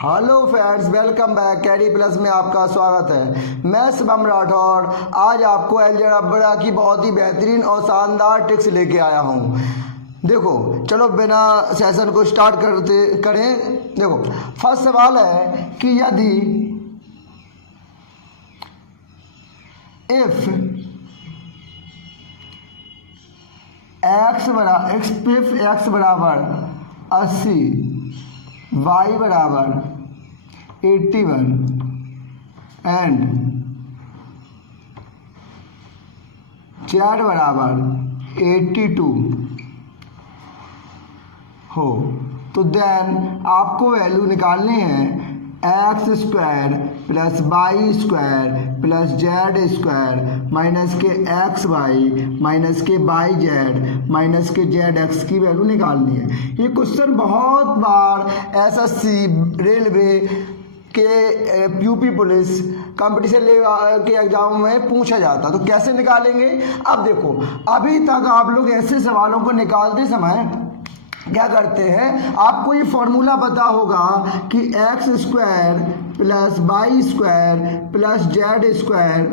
Hello friends, welcome back. KD plus में आपका स्वागत है। मैं शुभम राठौर आज आपको अलजेब्रा की बहुत ही बेहतरीन और शानदार ट्रिक्स लेके आया हूँ। देखो, चलो बिना सेशन को स्टार्ट करें। देखो, फर्स्ट सवाल है कि यदि इफ x बराबर 80, y बराबर 81 एंड z बराबर 82 हो तो देन आपको वैल्यू निकालनी है x square plus y square plus z square minus के एक्स वाई माइनस के वाई जेड माइनस के जेड एक्स की वैल्यू निकालनी है। ये क्वेश्चन बहुत बार एसएससी, रेलवे के यूपी पुलिस कंपटीशन के एग्जाम में पूछा जाता। तो कैसे निकालेंगे? अब देखो, अभी तक आप लोग ऐसे सवालों को निकालते समय क्या करते हैं, आपको ये फॉर्मूला पता होगा कि x square plus y square plus z square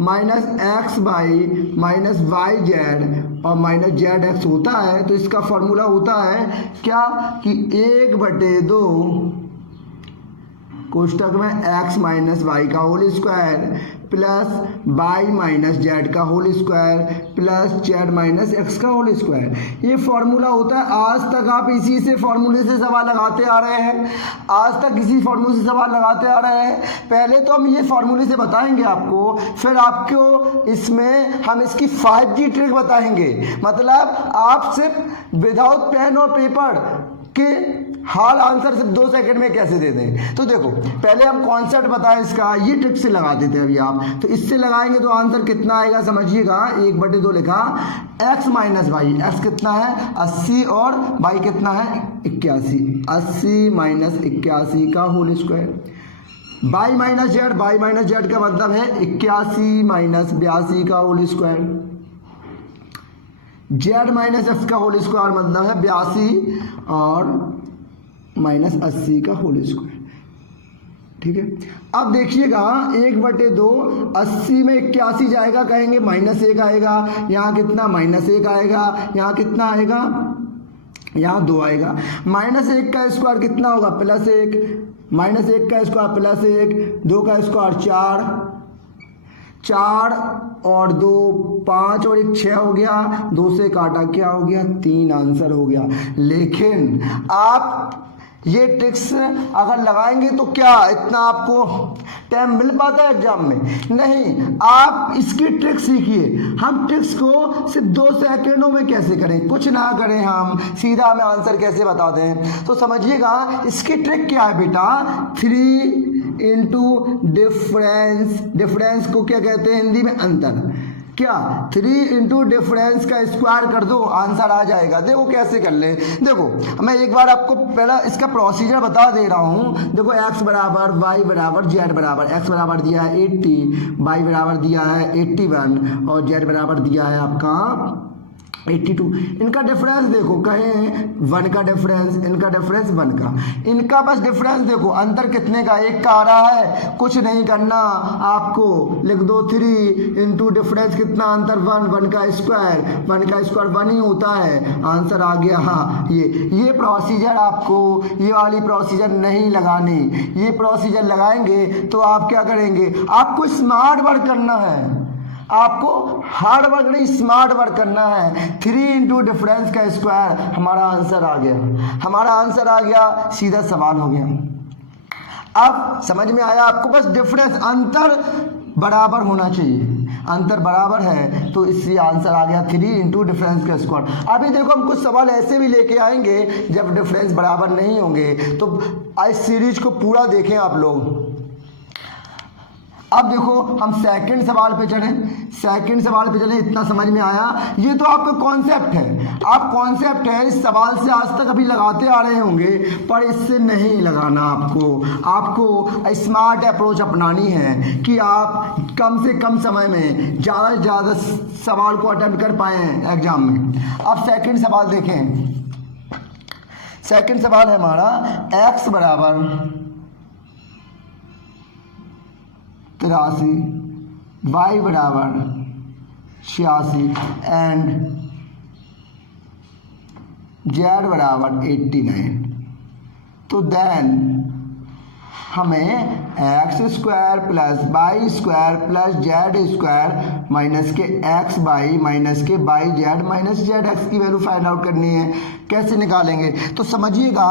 minus x y minus y z और माइनस जेड एक्स होता है। तो इसका फॉर्मूला होता है क्या कि 1/2 कोष्टक में x माइनस वाई का whole square plus y minus z का whole square plus z minus x का होल स्क्वायर। ये फॉर्मूला होता है। आज तक आप इसी से फॉर्मूले से सवाल लगाते आ रहे हैं। पहले तो हम ये फॉर्मूले से बताएंगे आपको, फिर आपको इसमें हम इसकी 5G ट्रिक बताएंगे। मतलब आप सिर्फ विदाउट पेन और पेपर के हाल आंसर सिर्फ 2 सेकंड में कैसे दे दें। तो देखो, पहले हम कॉन्सेप्ट बताएं इसका, ये ट्रिक से लगा देते हैं अभी आप। तो इससे लगाएंगे तो आंसर कितना आएगा समझिएगा। 1/2 लिखा, x माइनस वाई, एक्स कितना है 80 और वाई कितना है 81, 80 माइनस 81 का whole square. Y minus z का मतलब है 81 माइनस 82 का whole square. Z minus x का होल स्क्वायर मतलब है 82 और माइनस 80 का होल स्क्वायर। ठीक है, अब देखिएगा 1/2, 80 में 81 जाएगा, कहेंगे -1 आएगा। यहाँ कितना -1 आएगा, यहाँ कितना आएगा, यहाँ 2 आएगा। -1 का स्क्वायर कितना होगा +1, -1 का स्क्वायर +1, 2 का स्क्वायर 4 और 2 5 और 1 6 हो गया। 2 से काटा क्या हो गया 3, आंसर हो गया। लेकिन आप ये ट्रिक्स अगर लगाएंगे तो क्या इतना आपको टाइम मिल पाता है एग्जाम में? नहीं। आप इसकी ट्रिक सीखिए। हम ट्रिक्स को सिर्फ 2 सेकंडों में कैसे करें, कुछ ना करें, हम सीधा हमें आंसर कैसे बता दें। तो समझिएगा इसकी ट्रिक क्या है बेटा, 3 इंटू डिफरेंस को क्या कहते हैं हिंदी में, अंतर। क्या 3 इंटू डिफरेंस का स्क्वायर कर दो, आंसर आ जाएगा। देखो कैसे कर ले। देखो, मैं एक बार आपको पहला इसका प्रोसीजर बता दे रहा हूँ। देखो, x बराबर y बराबर z बराबर, x बराबर दिया है 80, y बराबर दिया है 81 और z बराबर दिया है आपका 82। इनका डिफरेंस देखो, कहें 1 का डिफरेंस, इनका डिफरेंस 1 का, इनका बस डिफरेंस देखो, अंतर कितने का 1 का आ रहा है। कुछ नहीं करना आपको, लिख दो 3 इंटू डिफरेंस कितना, अंतर 1 का स्क्वायर 1 ही होता है, आंसर आ गया। हाँ, ये प्रोसीजर आपको, ये वाली प्रोसीजर नहीं लगानी। ये प्रोसीजर लगाएंगे तो आप क्या करेंगे, आपको स्मार्ट वर्क करना है, आपको हार्ड वर्क नहीं स्मार्ट वर्क करना है। 3 इंटू डिफरेंस का स्क्वायर, हमारा आंसर आ गया, सीधा सवाल हो गया। अब समझ में आया आपको? बस डिफरेंस, अंतर बराबर होना चाहिए, अंतर बराबर है तो इससे आंसर आ गया 3 इंटू डिफरेंस का स्क्वायर। अभी देखो, हम कुछ सवाल ऐसे भी लेके आएंगे जब डिफरेंस बराबर नहीं होंगे। तो इस सीरीज को पूरा देखें आप लोग। अब देखो, हम सेकंड सवाल पे चले। इतना समझ में आया? ये तो आपका कॉन्सेप्ट है। इस सवाल से आज तक अभी लगाते आ रहे होंगे, पर इससे नहीं लगाना। आपको स्मार्ट अप्रोच अपनानी है कि आप कम से कम समय में ज़्यादा से ज़्यादा सवाल को अटेम्प्ट कर पाएँ एग्जाम में। अब सेकंड सवाल देखें। सेकंड सवाल है हमारा x बराबर 83, y बराबर 86 एंड z बराबर 89। तो देन हमें x square plus y square plus z square minus के एक्स वाई माइनस के y z minus z x की वैल्यू फाइंड आउट करनी है। कैसे निकालेंगे तो समझिएगा।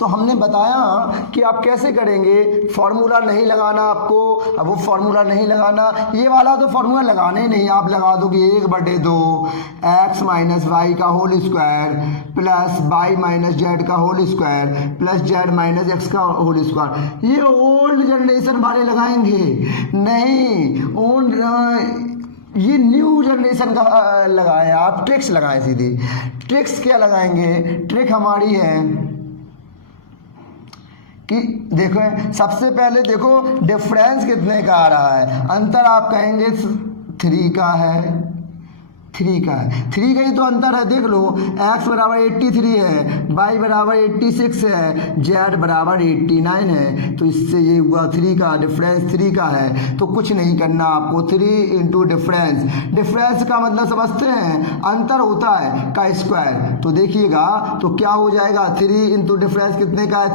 तो हमने बताया कि आप कैसे करेंगे, फॉर्मूला नहीं लगाना आपको। अब वो फॉर्मूला नहीं लगाना, ये वाला तो फॉर्मूला लगाना ही नहीं, आप लगा दोगे 1/2 एक्स माइनस वाई का whole square plus y minus z का whole square plus z minus x का होल स्क्वायर। ये ओल्ड जनरेशन वाले लगाएंगे नहीं, ये न्यू जनरेशन का लगाए। आप ट्रिक्स लगाएं सीधी। ट्रिक्स क्या लगाएंगे, ट्रिक हमारी है कि देखो सबसे पहले देखो डिफरेंस कितने का आ रहा है। अंतर आप कहेंगे 3 का है, 3 का है, 3 का ही तो अंतर है। देख लो x बराबर 83 है, y बराबर 86 है, z बराबर 89 है। तो इससे ये हुआ 3 का डिफरेंस 3 का है। तो कुछ नहीं करना आपको, 3 इंटू डिफरेंस। डिफरेंस का मतलब समझते हैं, अंतर होता है का स्क्वायर। तो देखिएगा तो क्या हो जाएगा, 3 इंटू डिफरेंस कितने का है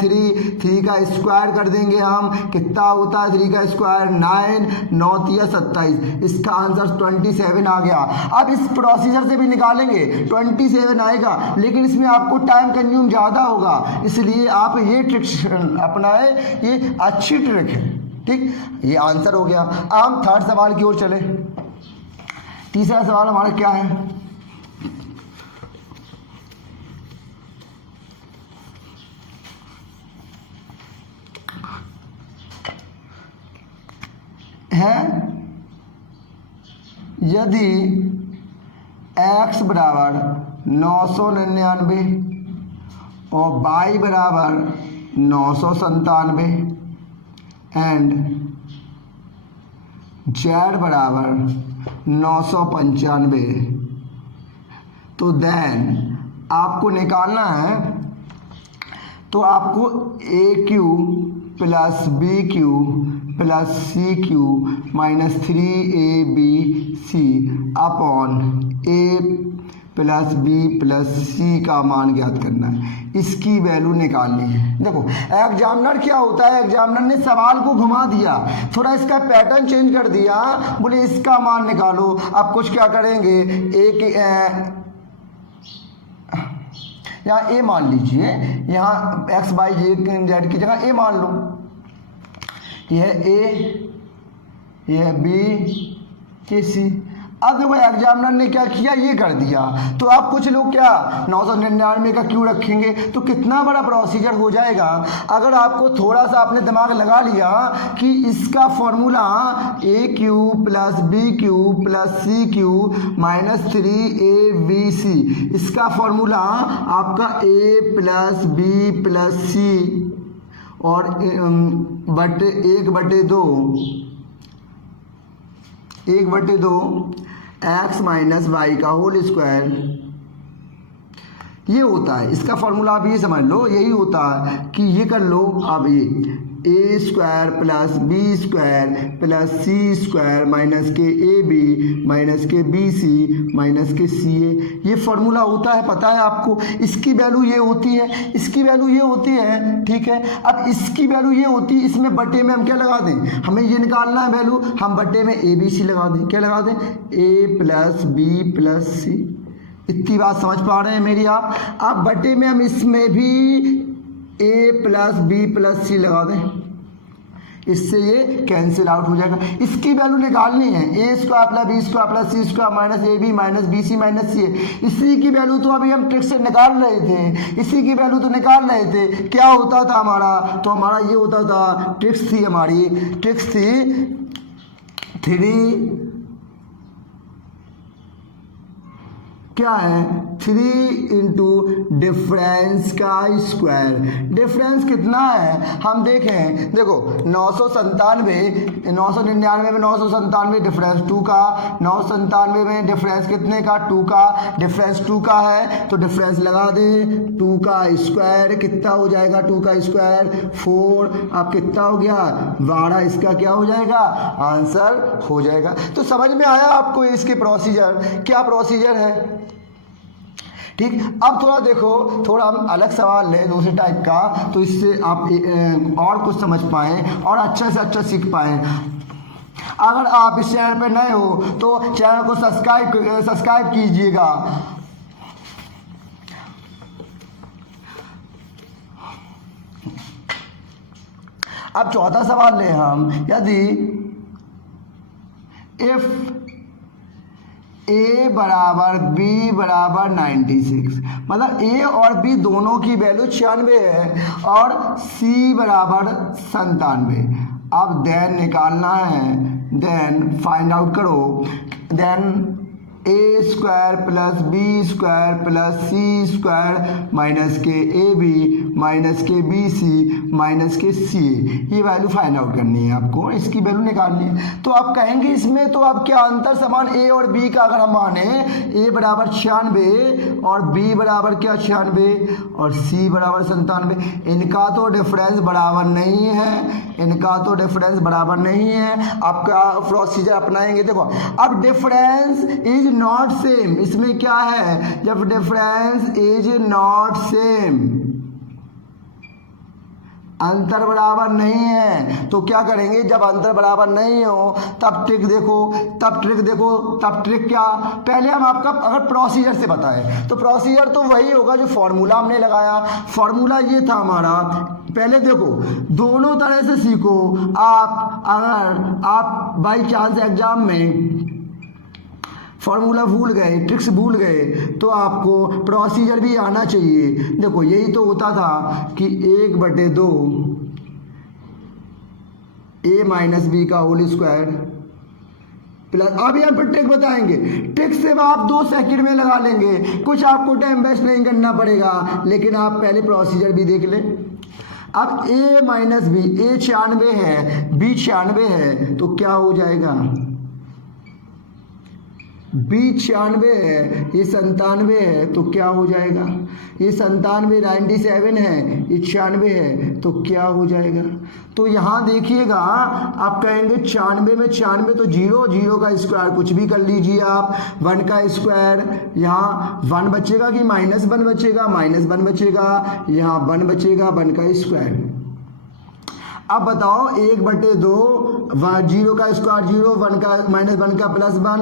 3 का स्क्वायर कर देंगे हम। कितना होता है 3 का स्क्वायर 9, 9 या 27। इसका आंसर 27 आ गया। अब इस प्रोसीजर से भी निकालेंगे 27 आएगा, लेकिन इसमें आपको टाइम कंज्यूम ज़्यादा होगा, इसलिए आप ये ट्रिक अपनाए, ये अच्छी ट्रिक है। ठीक, ये आंसर हो गया। अब हम थर्ड सवाल की ओर चले। तीसरा सवाल हमारा क्या है यदि x बराबर 999 और y बराबर 997 एंड z बराबर 995, तो देन आपको निकालना है। तो आपको AQ plus BQ plus CQ minus 3ABC upon A plus B plus C का मान ज्ञात करना है। इसकी वैल्यू निकालनी है। देखो एग्जामिनर क्या होता है, एग्जामिनर ने सवाल को घुमा दिया, थोड़ा इसका पैटर्न चेंज कर दिया, बोले इसका मान निकालो। अब कुछ क्या करेंगे, एक यहाँ A मान लीजिए, यहाँ x y z की जगह A मान लो। यह A, यह B, ये C। अब देखो एग्जामिनर ने क्या किया, ये कर दिया। तो आप कुछ लोग क्या 999 का क्यों रखेंगे, तो कितना बड़ा प्रोसीजर हो जाएगा। अगर आपको थोड़ा सा आपने दिमाग लगा लिया कि इसका formula AQ plus BQ plus CQ minus 3ABC, इसका फॉर्मूला आपका A plus B plus C और 1/2 एक्स माइनस वाई का होल स्क्वायर, ये होता है। इसका फॉर्मूला आप ये समझ लो, यही होता है कि ये कर लो। अब ये a square plus b square plus c square minus के ए बी माइनस के बी सी माइनस के सी ए, ये फॉर्मूला होता है, पता है आपको। इसकी वैल्यू ये होती है, इसकी वैल्यू ये होती है, ठीक है। अब इसकी वैल्यू ये होती है, इसमें बटे में हम क्या लगा दें, हमें ये निकालना है वैल्यू, हम बटे में ए बी सी लगा दें। क्या लगा दें, ए प्लस बी प्लस सी। इतनी बात समझ पा रहे हैं मेरी आप। अब बटे में हम इसमें भी ए प्लस बी प्लस सी लगा दें, इससे ये कैंसिल आउट हो जाएगा। इसकी वैल्यू निकालनी है, a square plus b square plus c square minus a b minus b c minus c a. इसी की वैल्यू तो अभी हम ट्रिक से निकाल रहे थे, इसी की वैल्यू तो निकाल रहे थे। क्या होता था हमारा, तो हमारा ये होता था, ट्रिक्स थी हमारी, ट्रिक्स थी 3 3 इंटू डिफरेंस का स्क्वायर। डिफरेंस कितना है हम देखें, देखो 999 में 997 डिफरेंस 2 का, 997 में डिफरेंस कितने का 2 का, डिफरेंस 2 का है तो डिफरेंस लगा दे, 2 का स्क्वायर कितना हो जाएगा, 2 का स्क्वायर 4, अब कितना हो गया 12, इसका क्या हो जाएगा आंसर हो जाएगा। तो समझ में आया आपको इसके प्रोसीजर, क्या प्रोसीजर है, ठीक। अब थोड़ा देखो, थोड़ा हम अलग सवाल लें दूसरे टाइप का, तो इससे आप और कुछ समझ पाएँ और अच्छे से अच्छा सीख पाएँ। अगर आप इस चैनल पर नए हो तो चैनल को सब्सक्राइब कीजिएगा। अब चौथा सवाल लें हम, यदि इफ a बराबर b बराबर 96, मतलब a और b दोनों की वैल्यू 96 है और c बराबर 97, अब देन निकालना है, देन फाइंड आउट करो, then a square plus b square plus c square minus के ab माइनस के bc माइनस के ca, ये वैल्यू फाइंड आउट करनी है आपको, इसकी वैल्यू निकालनी है। तो आप कहेंगे इसमें तो अब क्या अंतर समान a और b का अगर हम माने a बराबर 96 और b बराबर क्या 96 और c बराबर 97, इनका तो डिफरेंस बराबर नहीं है, इनका तो डिफरेंस बराबर नहीं है। आपका प्रोसीजर अपनाएंगे, देखो अब डिफरेंस इज नॉट सेम, इसमें क्या है, जब डिफरेंस इज नॉट सेम, अंतर बराबर नहीं है, तो क्या करेंगे, जब अंतर बराबर नहीं हो तब ट्रिक देखो, तब ट्रिक क्या, पहले हम आपका अगर प्रोसीजर से बताएं तो प्रोसीजर तो वही होगा जो फॉर्मूला हमने लगाया। फॉर्मूला ये था हमारा, पहले देखो दोनों तरह से सीखो। आप अगर आप बाई चांस एग्जाम में फॉर्मूला भूल गए, ट्रिक्स भूल गए, तो आपको प्रोसीजर भी आना चाहिए। देखो यही तो होता था कि 1/2 a माइनस बी का होल स्क्वायर प्लस, अब यहाँ पर ट्रिक बताएंगे, ट्रिक से आप 2 सेकंड में लगा लेंगे, कुछ आपको टाइम वेस्ट नहीं करना पड़ेगा, लेकिन आप पहले प्रोसीजर भी देख लें। अब a माइनस बी, a 96 है, b 96 है, तो क्या हो जाएगा, b 96 है, ये 97 है, तो क्या हो जाएगा, ये 97 97 है, ये 96 है, तो क्या हो जाएगा। तो यहाँ देखिएगा, आप कहेंगे 96 में 96 तो 0 का स्क्वायर कुछ भी कर लीजिए आप, 1 का स्क्वायर, यहाँ 1 बचेगा कि -1 बचेगा, -1 बचेगा, यहाँ 1 बचेगा, 1 का स्क्वायर। अब बताओ 1/2, 0 का स्क्वायर 0, 1 का -1 का +1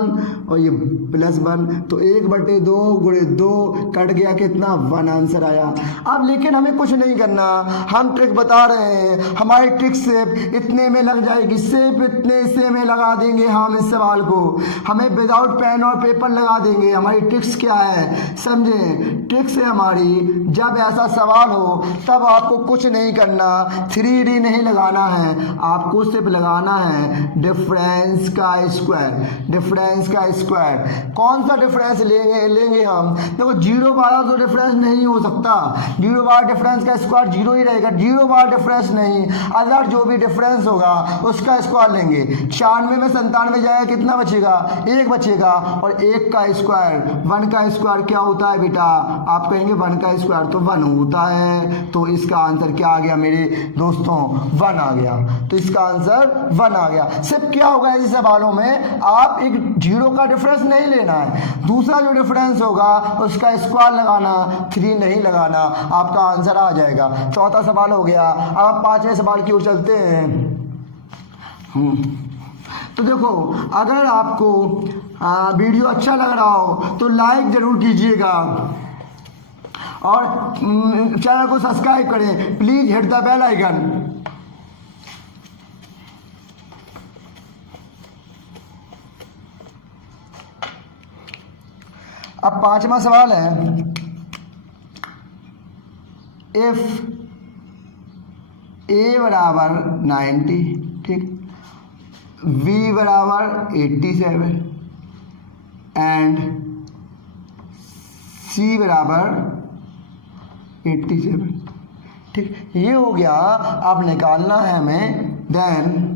और ये +1, तो 1/2 गुणे 2 कट गया, कितना 1 आंसर आया। अब लेकिन हमें कुछ नहीं करना, हम ट्रिक बता रहे हैं, हमारी ट्रिक से इतने में लग जाएगी, सिर्फ इतने से में लगा देंगे हम इस सवाल को, हमें विदाउट पेन और पेपर लगा देंगे। हमारी ट्रिक्स क्या है समझें, ट्रिक्स है हमारी, जब ऐसा सवाल हो तब आपको कुछ नहीं करना, 3D नहीं लगाना है, आपको सिर्फ लगाना है डिफरेंस का स्क्वायर, डिफरेंस का स्क्वायर। कौन सा डिफरेंस लेंगे हम, देखो 0 वाला तो डिफरेंस नहीं हो सकता, 0 वाला डिफरेंस का स्क्वायर 0 ही रहेगा, 0 वाला डिफरेंस नहीं, अदर जो भी डिफरेंस होगा उसका स्क्वायर लेंगे। 96 में 97 जाएगा, कितना बचेगा, 1 बचेगा, और 1 का स्क्वायर, 1 का स्क्वायर क्या होता है बेटा, आप कहेंगे 1 का स्क्वायर तो 1 होता है, तो इसका आंसर क्या आ गया मेरे दोस्तों, 1 आ गया। तो इसका आंसर 1 आ गया। सिर्फ क्या होगा ऐसे सवालों में, आप एक 0 का डिफरेंस नहीं लेना है, दूसरा जो डिफरेंस होगा उसका स्क्वायर लगाना, 3 नहीं लगाना, आपका आंसर आ जाएगा। चौथा सवाल हो गया। अब आप 5वें सवाल की ओर चलते हैं। तो देखो, अगर आपको वीडियो अच्छा लग रहा हो तो लाइक जरूर कीजिएगा और चैनल को सब्सक्राइब करें, please hit the bell icon. अब 5वां सवाल है, इफ a बराबर 90, ठीक, v बराबर 87 एंड सी बराबर 87। ठीक, ये हो गया। अब निकालना है हमें then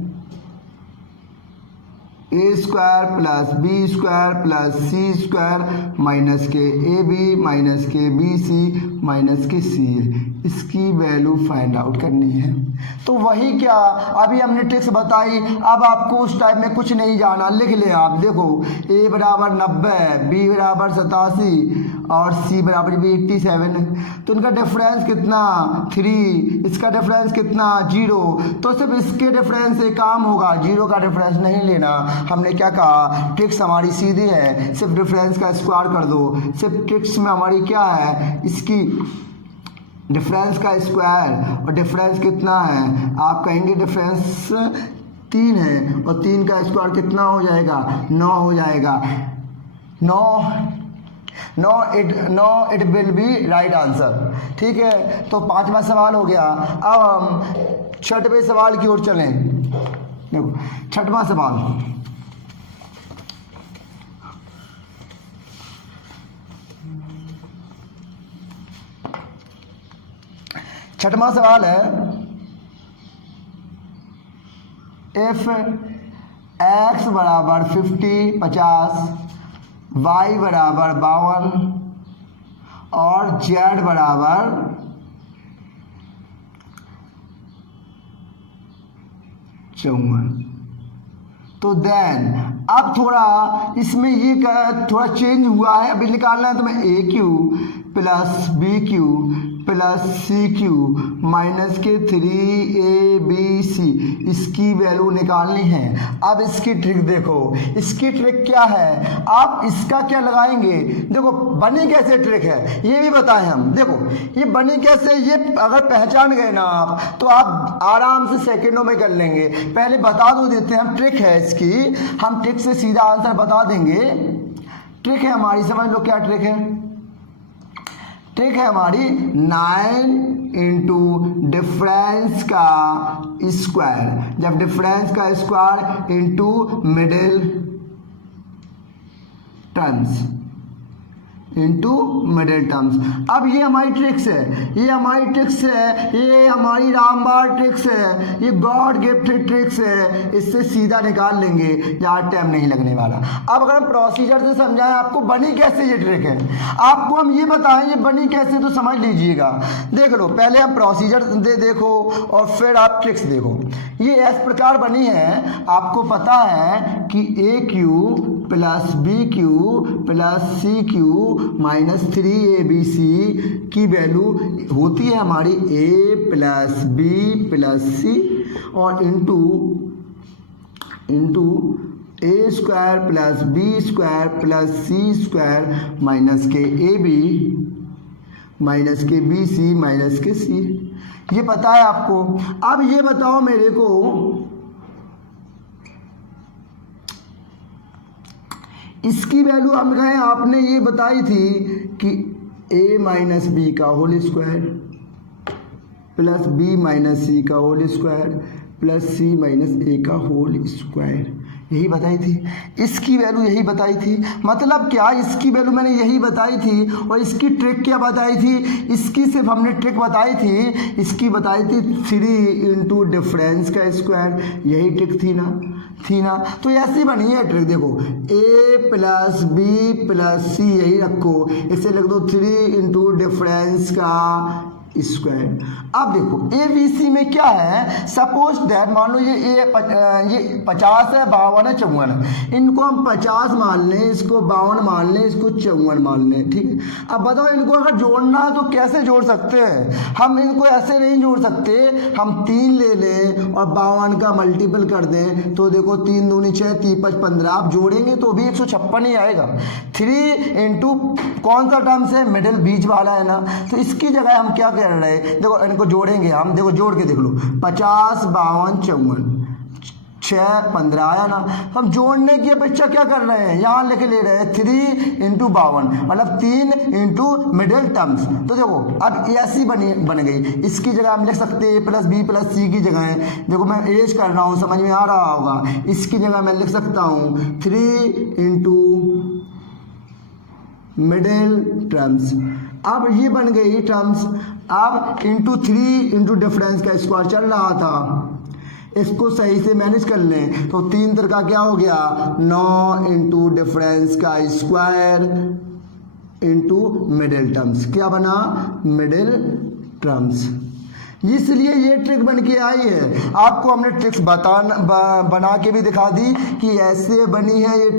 a square plus b square plus c square minus के ए बी माइनस के बी सी माइनस के सी ए, इसकी वैल्यू फाइंड आउट करनी है। तो वही क्या अभी हमने ट्रिक्स बताई। अब आपको उस टाइप में कुछ नहीं जाना, लिख ले आप। देखो ए बराबर 90, बी बराबर 87 और सी बराबर भी 87 है। तो इनका डिफरेंस कितना 3, इसका डिफरेंस कितना 0। तो सिर्फ इसके डिफरेंस से काम होगा, 0 का डिफरेंस नहीं लेना। हमने क्या कहा, ट्रिक्स हमारी सीधी है, सिर्फ डिफरेंस का स्क्वायर कर दो। सिर्फ ट्रिक्स में हमारी क्या है, इसकी डिफरेंस का स्क्वायर, और डिफरेंस कितना है आप कहेंगे डिफरेंस 3 है, और 3 का स्क्वायर कितना हो जाएगा 9 हो जाएगा। 9 it will be right answer. ठीक है, तो 5वां सवाल हो गया। अब हम 6वें सवाल की ओर चलें। देखो 6वां सवाल, छठवां सवाल है इफ x बराबर 50 y बराबर 52 और z बराबर 54, तो देन अब थोड़ा इसमें ये थोड़ा चेंज हुआ है। अभी निकालना है तुम्हें a cube plus b cube plus c cube minus के 3abc, इसकी वैल्यू निकालनी है। अब इसकी ट्रिक देखो, इसकी ट्रिक क्या है, आप इसका क्या लगाएंगे। देखो बनी कैसे ट्रिक है ये भी बताएं हम। देखो ये बनी कैसे, ये अगर पहचान गए ना आप तो आप आराम से सेकंडों में कर लेंगे। पहले बता दो देते हैं हम, ट्रिक है इसकी, हम ट्रिक से सीधा आंसर बता देंगे। ट्रिक है हमारी, समझ लो क्या ट्रिक है। ट्रिक है हमारी 9 इंटू डिफरेंस का स्क्वायर, जब डिफरेंस का square into middle terms, into middle terms. अब ये हमारी ट्रिक्स है, ये हमारी ट्रिक्स है, ये हमारी रामबाण ट्रिक्स है, ये गॉड गिफ्टेड ट्रिक्स है। इससे सीधा निकाल लेंगे, ज़्यादा टाइम नहीं लगने वाला। अब अगर हम प्रोसीजर से समझाएं आपको बनी कैसे ये ट्रिक है, आपको हम ये बताएं ये बनी कैसे, तो समझ लीजिएगा। देख लो, पहले हम प्रोसीजर देखो और फिर आप ट्रिक्स देखो। ये इस प्रकार बनी है, आपको पता है कि a cube plus b cube plus c cube minus 3abc की वैल्यू होती है हमारी a plus b plus c और into a square plus b square plus c square minus के ab माइनस के bc माइनस के c। ये पता है आपको। अब ये बताओ मेरे को, इसकी वैल्यू हम कहें आपने ये बताई थी कि a माइनस बी का whole square plus b minus c का whole square plus c minus a का होल स्क्वायर, यही बताई थी। इसकी वैल्यू यही बताई थी। मतलब क्या, इसकी वैल्यू मैंने यही बताई थी और इसकी ट्रिक क्या बताई थी, इसकी सिर्फ हमने ट्रिक बताई थी, इसकी बताई थी 3 इंटू डिफरेंस का स्क्वायर, यही ट्रिक थी ना। तो ऐसी बनी है ट्रिक। देखो a प्लस बी प्लस सी यही रखो, इसे लिख दो 3 इंटू डिफरेंस का स्क्वायर। अब देखो ए बी सी में क्या है, सपोज दैट मान लो ये 50 है, 52 है, 54 है। इनको हम 50 मान लें, इसको 52 मान लें, इसको 54 मान लें। ठीक है, अब बताओ इनको अगर जोड़ना है तो कैसे जोड़ सकते हैं। हम इनको ऐसे नहीं जोड़ सकते, हम 3 ले लें और 52 का मल्टीपल कर दें, तो देखो 3 दूनी 6, 3 5 15, आप जोड़ेंगे तो भी 156 ही आएगा। 3 इंटू कौन सा टर्म से, मिडिल बीच वाला है ना, तो इसकी जगह हम क्या कर रहे हैं, देखो इनको जोड़ेंगे हम। देखो जोड़ के देख लो, 50 52 54 6 15 आया ना। हम जोड़ने की अपेक्षा क्या कर रहे हैं, यहाँ लिख ले रहे हैं 3 इंटू 52, मतलब 3 इंटू मिडिल टर्म्स। तो देखो अब ऐसी बन गई। इसकी जगह हम लिख सकते हैं a प्लस बी प्लस सी की जगह, देखो मैं एज कर रहा हूँ, समझ में आ रहा होगा। इसकी जगह मैं लिख सकता हूँ 3 इंटू मिडिल टर्म्स। अब ये बन गई टर्म्स। अब इंटू 3 इंटू डिफरेंस का स्क्वायर चल रहा था, इसको सही से मैनेज कर लें तो 3 का क्या हो गया 9 इंटू डिफरेंस का स्क्वायर इंटू मिडिल टर्म्स। क्या बना मिडिल टर्म्स। इसलिए ये ट्रिक बन के आई है। आपको हमने ट्रिक्स बना के भी दिखा दी कि ऐसे बनी है ये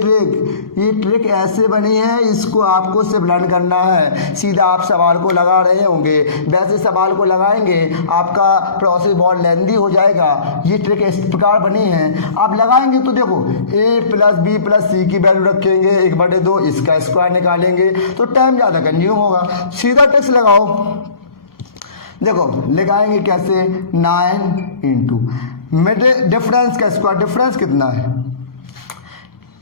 ट्रिक ऐसे बनी है। इसको आपको सिर्फ लर्न करना है। सीधा आप सवाल को लगा रहे होंगे, वैसे सवाल को लगाएंगे, आपका प्रोसेस बहुत लेंदी हो जाएगा। ये ट्रिक इस प्रकार बनी है, आप लगाएंगे तो देखो a प्लस बी प्लस सी की वैल्यू रखेंगे 1/2, इसका स्क्वायर निकालेंगे तो टाइम ज़्यादा कंज्यूम होगा। सीधा ट्रिक्स लगाओ। देखो लगाएंगे कैसे 9 इंटू मिडिल डिफरेंस का स्क्वायर। डिफरेंस कितना है,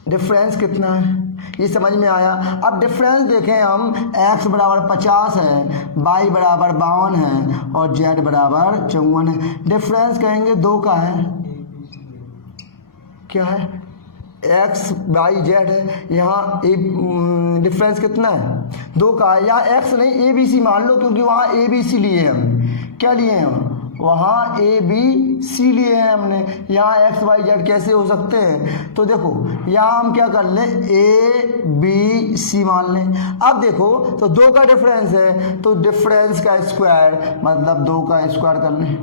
डिफरेंस कितना है ये समझ में आया। अब डिफरेंस देखें हम, x बराबर 50 है, y बराबर 52 है और z बराबर 54 है। डिफरेंस कहेंगे 2 का है। क्या है x y z है। यहाँ डिफरेंस कितना है 2 का है। यहाँ x नहीं a b c मान लो, क्योंकि वहाँ a b c लिए हम। क्या लिए हम वहाँ a b c लिए हैं हमने। यहाँ x y z कैसे हो सकते हैं, तो देखो यहाँ हम क्या कर लें a b c मान लें। अब देखो तो 2 का डिफरेंस है तो डिफरेंस का स्क्वायर मतलब 2 का स्क्वायर कर लें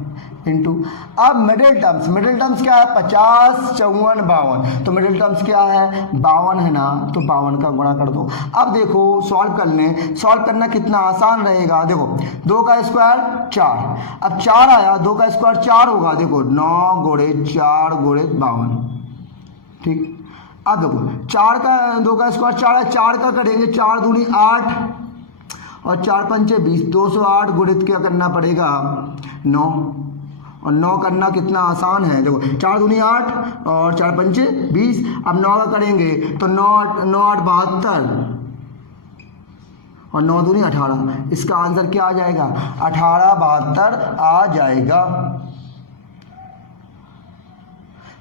इंटू। अब मिडिल टर्म्स क्या है 50 54 52, तो मिडिल टर्म्स क्या है 52 है ना, तो 52 का गुणा कर दो। अब देखो सॉल्व कर लें। सॉल्व करना कितना आसान रहेगा। देखो 2 का स्क्वायर 4, अब 4 आया, 2 का स्क्वायर 4 होगा। देखो 9 गुणे 4 गुणे 52, ठीक। अब देखो 4 का 2 का स्क्वायर 4 है, 4 का करेंगे 4 दूनी 8 और 4 पंचे 20, 208 गुणित क्या करना पड़ेगा 9, और 9 करना कितना आसान है। देखो 4 दूनी 8 और 4 पंचे 20। अब 9 का करेंगे तो 9 8 72 और 9 दूनी 18। इसका आंसर क्या आ जाएगा 18 72 आ जाएगा।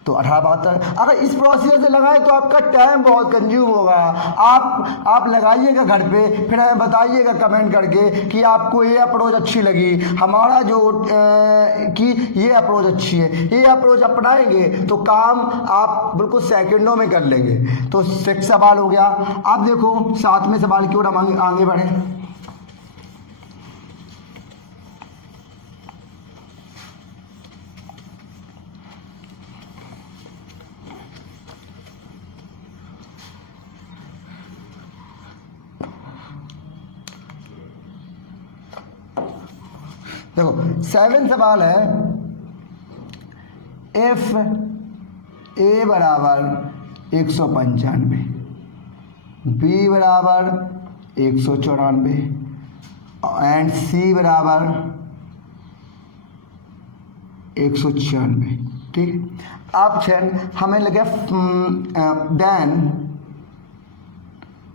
तो 18 72 अगर इस प्रोसीजर से लगाए तो आपका टाइम बहुत कंज्यूम होगा। आप लगाइएगा घर पे, फिर हमें बताइएगा कमेंट करके कि आपको ये अप्रोच अच्छी लगी। हमारा जो कि ये अप्रोच अच्छी है, ये अप्रोच अपनाएंगे तो काम आप बिल्कुल सेकंडों में कर लेंगे। तो 6 सवाल हो गया। अब देखो 7वें सवाल की ओर हम आगे बढ़े। देखो 7 सवाल है, इफ ए बराबर 195, बी बराबर 194 एंड सी बराबर 196, ठीक। ऑप्शन हमें लगे देन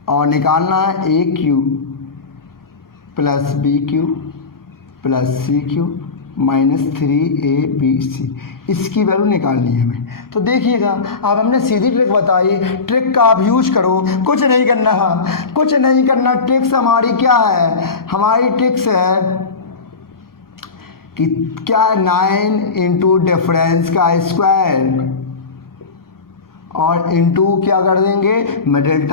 और निकालना है a cube plus b cube plus c cube minus 3ab, इसकी वैल्यू निकालनी है हमें। तो देखिएगा अब हमने सीधी ट्रिक बताई, ट्रिक का आप यूज करो। कुछ नहीं करना, ट्रिक्स हमारी क्या है, हमारी ट्रिक्स है कि क्या 9 इंटू डिफरेंस का स्क्वायर और इंटू क्या कर देंगे मिडिल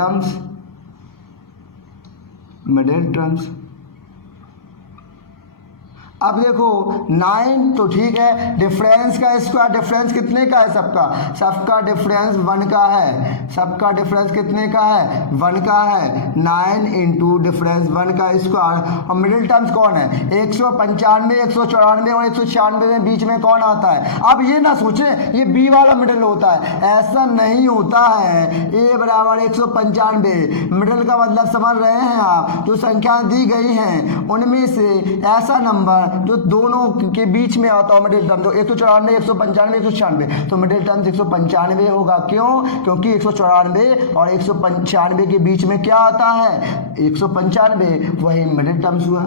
टर्म्स। अब देखो 9 तो ठीक है, डिफरेंस का स्क्वायर, डिफरेंस कितने का है सबका डिफरेंस 1 का है। सबका डिफरेंस कितने का है 1 का है। 9 इंटू डिफरेंस 1 का स्क्वायर। और मिडिल टर्म्स कौन है 195 194 और 196 में बीच में कौन आता है। अब ये ना सोचें ये बी वाला मिडिल होता है, ऐसा नहीं होता है। ए बराबर 195, मिडिल का मतलब समझ रहे हैं आप, जो संख्या दी गई हैं उनमें से ऐसा नंबर जो दोनों के बीच में आता हो मिडिल टर्म, तो 194 195 196, तो मिडिल टर्म 195 होगा। क्यों, क्योंकि 194 और 195 के बीच में क्या आता है 195, वही मिडिल टर्म्स हुआ।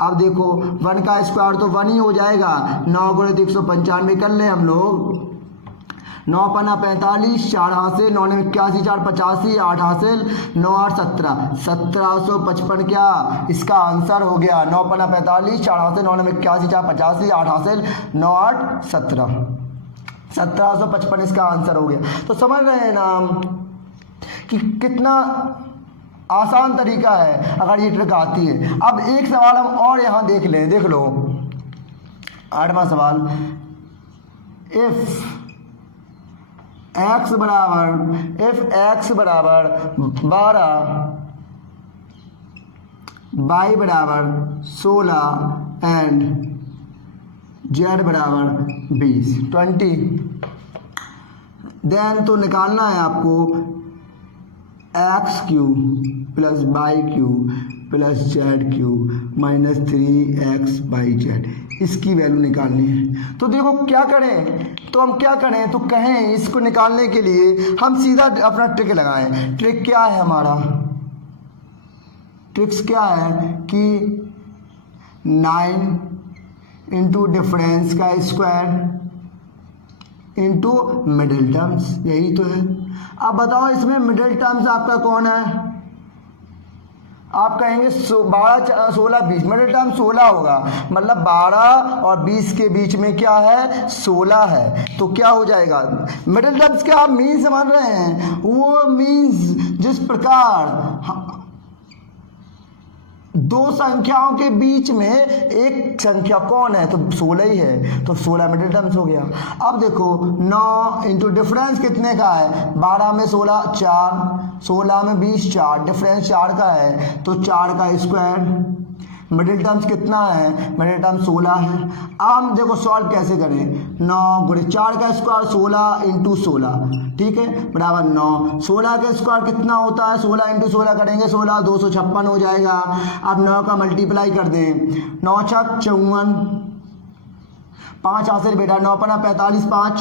अब देखो 1 का स्क्वायर तो 1 ही हो जाएगा, 9 गुणित 195 कर ले हम लोग। 9 पन्ना 45, 4 हासिल, 9 ने 81, 4 85, 8 हासिल, 9 8 17, 1755 क्या इसका आंसर हो गया। 9 पन्ना 45, 4 हासिल, 9 ने 81, 4 85, 8 हासिल, 9 8 17, 1755 इसका आंसर हो गया। तो समझ रहे हैं ना कि कितना आसान तरीका है अगर ये ट्रिक आती है। अब एक सवाल हम और यहाँ देख लें, देख लो 8वां सवाल। इफ x बराबर 12, y बराबर 16 एंड z बराबर 20 देन तो निकालना है आपको x cube plus y cube plus z cube minus 3x/z, इसकी वैल्यू निकालनी है। तो देखो क्या करें, तो हम क्या करें, तो कहें इसको निकालने के लिए हम सीधा अपना ट्रिक लगाएं। ट्रिक क्या है हमारा, ट्रिक्स क्या है कि 9 इंटू डिफरेंस का स्क्वायर इंटू मिडिल टर्म्स, यही तो है। अब बताओ इसमें मिडिल टर्म्स आपका कौन है, आप कहेंगे 12 16 20, मिडिल टर्म 16 होगा, मतलब 12 और 20 के बीच में क्या है 16 है। तो क्या हो जाएगा मिडिल टर्म्स, क्या आप मीन समझ रहे हैं, वो मीन्स जिस प्रकार दो संख्याओं के बीच में एक संख्या कौन है, तो 16 ही है, तो 16 मिडिल टर्म्स हो गया। अब देखो 9 इंटू डिफरेंस कितने का है, 12 में 16 4, 16 में 20 4, डिफरेंस 4 का है, तो 4 का स्क्वायर। मिडिल टर्म्स कितना है, मिडिल टर्म 16 है। अब हम देखो सॉल्व कैसे करें, 9 गुणे 4 का स्क्वायर 16 इंटू 16, ठीक है, बराबर 9। 16 का स्क्वायर कितना होता है, 16 इंटू 16 करेंगे 16, 256 हो जाएगा। अब 9 का मल्टीप्लाई कर दें, 9 छक 54, 5 हासिल बेटा, 9 पन्ना 45, 5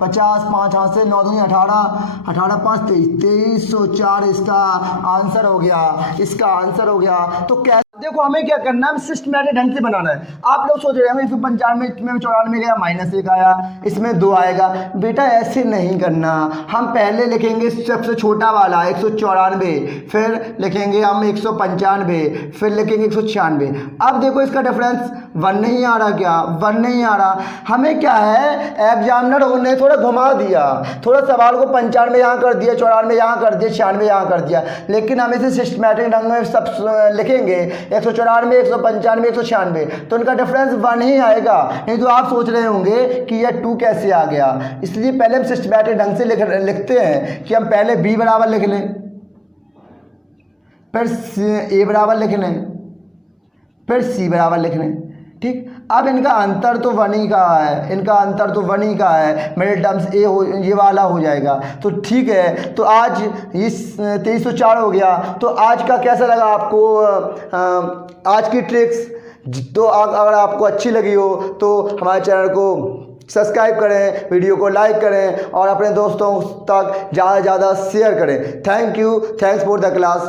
50, 5 हासिल, 9 दूनी 18, 18 5 23, 2304 इसका आंसर हो गया, इसका आंसर हो गया। तो क्या देखो हमें क्या करना है, सिस्टमैटिक ढंग से बनाना है। आप लोग सोच रहे हैं 195 में 94 गया -1 आया, इसमें 2 आएगा, बेटा ऐसे नहीं करना। हम पहले लिखेंगे सबसे छोटा वाला 194, फिर लिखेंगे हम 195, फिर लिखेंगे 196। अब देखो इसका डिफरेंस 1 नहीं आ रहा, क्या 1 नहीं आ रहा। हमें क्या है, एग्जामिनर ने थोड़ा घुमा दिया, थोड़ा सवाल को 95 यहाँ कर दिया, 94 यहाँ कर दिया, 96 यहाँ कर दिया, लेकिन हम इसे सिस्टमैटिक ढंग में सब लिखेंगे 194 195 196, तो इनका डिफरेंस 1 ही आएगा। नहीं तो आप सोच रहे होंगे कि यह 2 कैसे आ गया, इसलिए पहले हम सिस्टमैटिक ढंग से लिखते हैं कि हम पहले b बराबर लिख लें, फिर a बराबर लिख लें, फिर c बराबर लिख लें, ठीक। अब इनका अंतर तो 1 ही का है, इनका अंतर तो 1 ही का है, मिडिल टर्म्स ये वाला हो जाएगा। तो ठीक है, तो आज इस 2304 हो गया। तो आज का कैसा लगा आपको, आज की ट्रिक्स, तो अगर आपको अच्छी लगी हो तो हमारे चैनल को सब्सक्राइब करें, वीडियो को लाइक करें और अपने दोस्तों तक ज़्यादा से ज़्यादा शेयर करें। Thank you, thanks for the class.